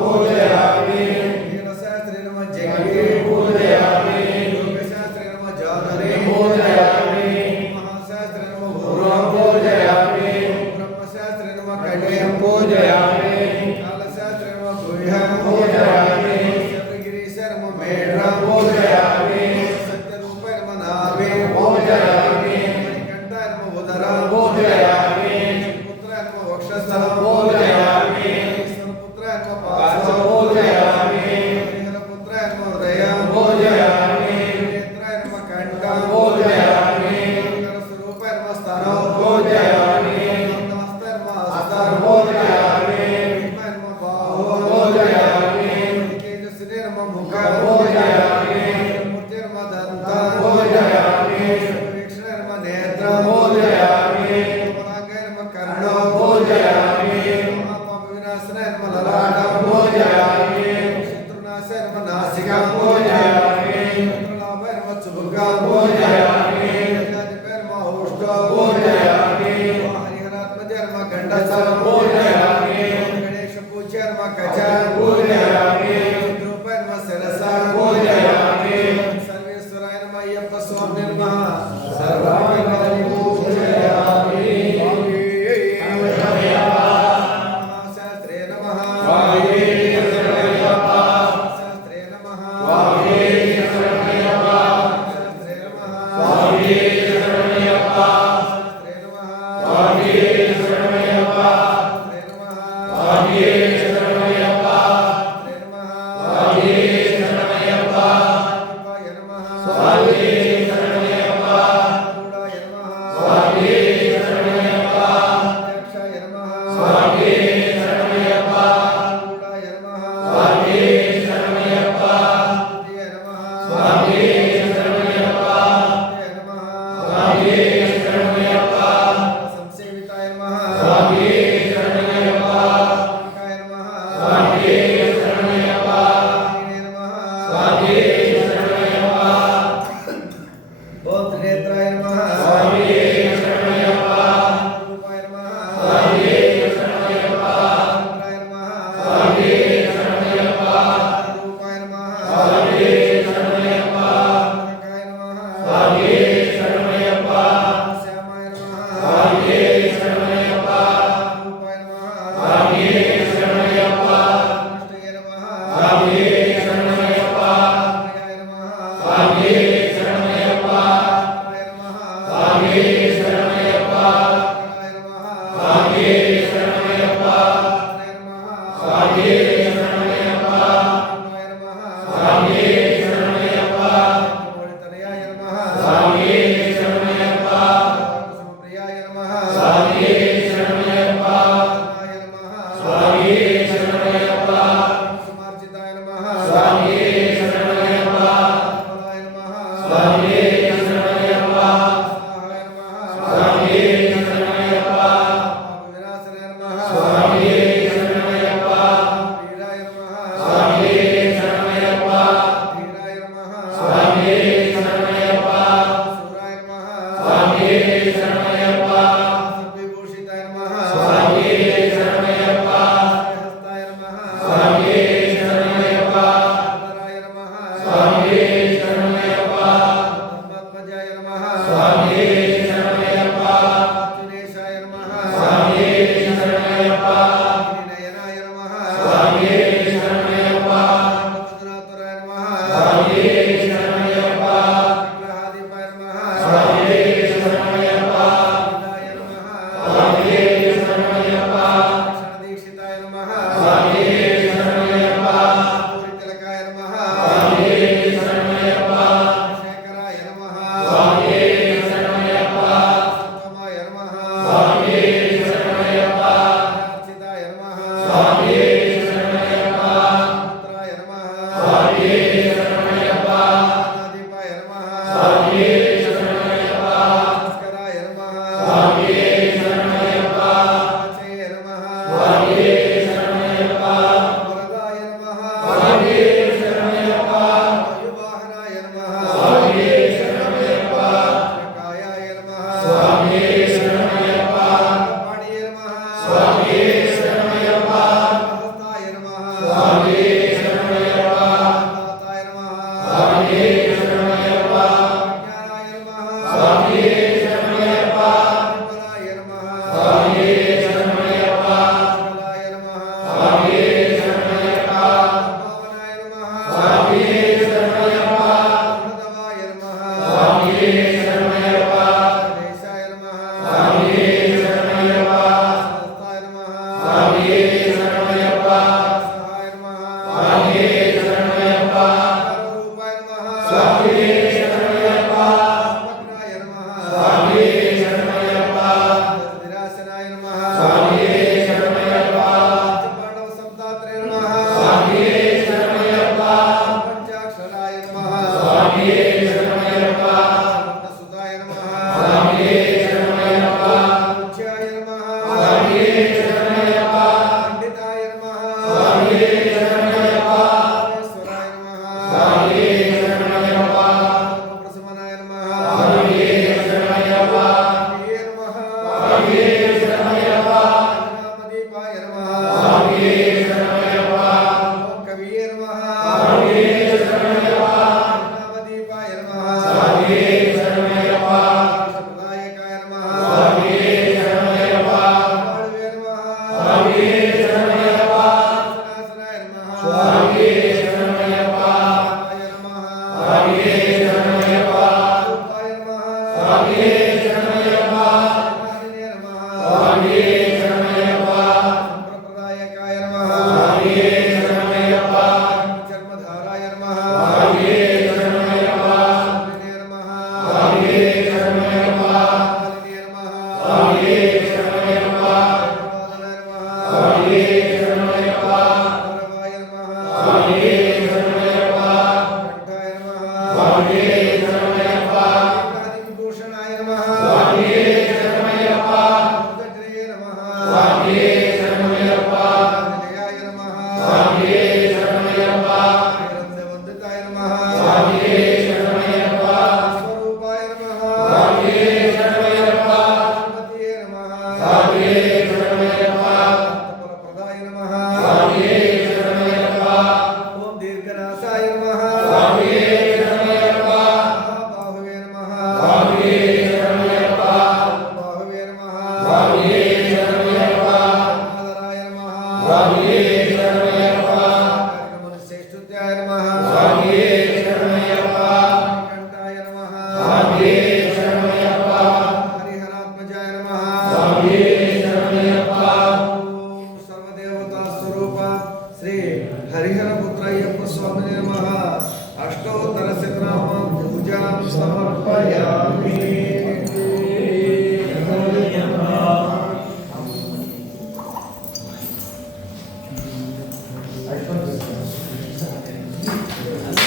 पूजयामि नीलशास्त्रे नमः जगते पूजयामि योगशास्त्रे नमः जातरे पूजयामि महाशास्त्रे नमः पूर्वं पूजयामि ब्रह्मशास्त्रे नमः कण्यं पूजयामि कालशास्त्रे नमः गुह्यं पूजयामि शबरिगिरीशे नमः मेढ्रं पूजयामि सत्यरूपे नमः नाभे पूजयामि मणिकण्ठाय नमः उदरं पूजयामि पुत्राय नमः वक्षस्थलं पूजयामि ईश्वरपुत्राय नमः पार्श्वं पार्श्वं पूजयामि हरिहरपुत्राय नमः हृदयं पूजयामि नेत्राय नमः कण्ठं पूजयामि स्वरूपाय नमः स्तनं पूजयामि नमस्ते नमः हस्तं पूजयामि भीमाय नमः बाहुं पूजयामि केशे ಸ್ವಾಮಿಯೇ ಶರಣಮಯ್ಯಪ್ಪ ಸಹಾಯ ನಮಃ ಸ್ವಾಮಿಯೇ ಶರಣಮಯ್ಯಪ್ಪ ರೂಪಾಯ ನಮಃ ಸ್ವಾಮಿಯೇ ಶರಣಮಯ್ಯಪ್ಪ ಭಕ್ನಾಯ ನಮಃ ಸ್ವಾಮಿಯೇ ಶರಣಮಯ್ಯಪ್ಪ ನಿರಾಸನಾಯ ನಮಃ ಸ್ವಾಮಿಯೇ ಶರಣಮಯ್ಯಪ್ಪ ಪಾಂಡವ ಸಂತಾತ್ರೇಯ ನಮಃ ಸ್ವಾಮಿಯೇ ಶರಣಮಯ್ಯಪ್ಪ ಪಂಚಾಕ್ಷರಾಯ ನಮಃ ಸ್ವಾಮಿಯೇ ಶರಣಮಯ್ಯಪ್ಪ ಸುತಾಯ ನಮಃ ಸ್ವಾಮಿಯೇ ಶರಣಮಯ್ಯಪ್ಪ ಪೂಜ್ಯಾಯ ನಮಃ ಸ್ವಾಮಿಯೇ ಶರಣಮಯ್ಯಪ್ಪ ಪಂಡಿತಾಯ ನಮಃ ಸ್ವಾಮಿಯೇ ಶರಣಮಯ್ಯಪ್ಪ ಈಶ್ವರಾಯ ನಮಃ ಸ್ವಾಮಿಯೇ ಶರಣಮಯ್ಯಪ್ಪ ಪ್ರಸಮನಾಯ ನಮಃ ಸ್ವಾಮಿಯೇ ಶರಣಮಯ್ಯಪ್ಪ ಪ್ರಿಯೇ ನಮಃ ಸ್ವಾಮಿಯೇ ಶರಣಮಯ್ಯಪ್ಪ ನಾಮದೀಪಾಯ ನಮಃ ಸ್ವಾಮಿಯೇ ಶರಣಮಯ್ಯಪ್ಪ ಓಂ ಕವಿಯೇ ನಮಃ ಸ್ವಾಮಿಯೇ ಶರಣಮಯ್ಯಪ್ಪ ನಾಮದೀಪಾಯ ನಮಃ ಸ್ವಾಮಿಯೇ ಶರಣಮಯ್ಯಪ್ಪ ಪ್ರದಾಯಕಾಯ ನಮಃ ಸ್ವಾಮಿಯೇ ಶರಣಮಯ್ಯಪ್ಪ ಬಾಳುವೆ ನಮಃ ಸ್ವಾಮಿಯೇ ಶರಣಮಯ್ಯಪ್ಪ ಸನಾಸನಾಯ ನಮಃ ಸ್ವಾಮಿಯೇ ಶರಣಮಯ್ಯಪ್ಪ ಆಯ ನಮಃ ಸ್ವಾಮಿಯೇ ಶರಣಮಯ್ಯಪ್ಪ ರೂಪಾಯ ನಮಃ ಸ್ವಾಮಿಯೇ ಶರಣಮಯ್ಯಪ್ಪ ಜ್ಞಾನಿನೇ ನಮಃ ಸ್ವಾಮಿಯೇ ಶರಣಮಯ್ಯಪ್ಪ ಸಂಪ್ರದಾಯಕಾಯ ನಮಃ ಸ್ವಾಮಿಯೇ ಶರಣಮಯ್ಯಪ್ಪ ಚರ್ಮಧಾರಾಯ ನಮಃ ಸ್ವಾಮಿಯೇ ಶರಣಮಯ್ಯಪ್ಪ ಜ್ಞಾನಿನೇ ನಮಃ ಸ್ವಾಮಿಯೇ ಶರಣಮಯ್ಯಪ್ಪ ಮಾಲಿನೇ ನಮಃ ಸ್ವಾಮಿಯೇ ಶರಣಮಯ್ಯಪ್ಪ ಪ್ರವಾದನಾಯ ನಮಃ ಸ್ವಾಮಿಯೇ ಶರಣಮಯ್ಯಪ್ಪ ವರವಾಯ ನಮಃ ಸ್ವಾಮಿಯೇ ಶರಣಮಯ್ಯಪ್ಪ ಕಂಠಾಯ ನಮಃ ಸ್ವಾಮಿಯೇ ಶರಣಮಯ್ಯಪ್ಪ ವಿಭೂಷಣಾಯ ನಮಃ ಸ್ವಾಮಿಯೇ ಶರಣಮಯ್ಯಪ್ಪ ಉದಗ್ರೇ ನಮಃ ಸ್ವಾಮಿಯೇ ಶರಣಮಯ್ಯಪ್ಪ ನಿಲಯಾಯ ನಮಃ ಸ್ವಾಮಿಯೇ ಶರಣಮಯ್ಯಪ್ಪ ವಂದಿತಾಯ ನಮಃ ಸ್ವಾಮಿಯೇ ಶರಣಮಯ್ಯಪ್ಪ ಸ್ವರೂಪಾಯ ನಮಃ ಸ್ವಾಮಿಯೇ ಶರಣಮಯ್ಯಪ್ಪ ಶ್ರೀಮತಿಯೇ ನಮಃ ಸ್ವಾಮಿಯೇ ಶರಣಮಯ್ಯಪ್ಪ ಫಲಪ್ರದಾಯ ನಮಃ ಸ್ವಾಮಿಯೇ ಶರಣಮಯ್ಯಪ್ಪ ಓಂ ದೀರ್ಘನಾಸಾಯ ನಮಃ ಸ್ವಾಮಿಯೇ ಶರಣಮಯ್ಯಪ್ಪ ಬಾಹುವೇ ನಮಃ ಸ್ವಾಮಿಯೇ ಶರಣಮಯ್ಯಪ್ಪ ಬಾಹುವೇ ನಮಃ ಸ್ವಾಮಿಯೇ ಶರಣಮಯ್ಯಪ್ಪ ಆದರಾಯ ನಮಃ ಸ್ವಾಮಿಯೇ ಶರಣಮಯ್ಯಪ್ಪ ಮನುಷ್ಯೇಷ್ಟುತ್ಯಾಯ ನಮಃ ಸ್ವಾಮಿಯೇ ಶರಣಮಯ್ಯಪ್ಪ ಕಂಠಾಯ ನಮಃ ಸ್ವಾಮಿಯೇ ಶರಣಮಯ್ಯಪ್ಪ ಹರಿಹರಾತ್ಮಜಾಯ ನಮಃ ಸ್ವಾಮಿಯೇ ಶರಣಮಯ್ಯಪ್ಪ ಓಂ ಸರ್ವದೇವತಾ ಸ್ವರೂಪ ಶ್ರೀ ಹರಿಹರ ಪುತ್ರ ಅಯ್ಯಪ್ಪ ಸ್ವಾಮಿ ನಮಃ ಅಷ್ಟೋತ್ತರ ಶತನಾಮ ಪೂಜಾಂ ಸಮರ್ಪಯಾಮಿ ಐಶ್ವರ್ಯ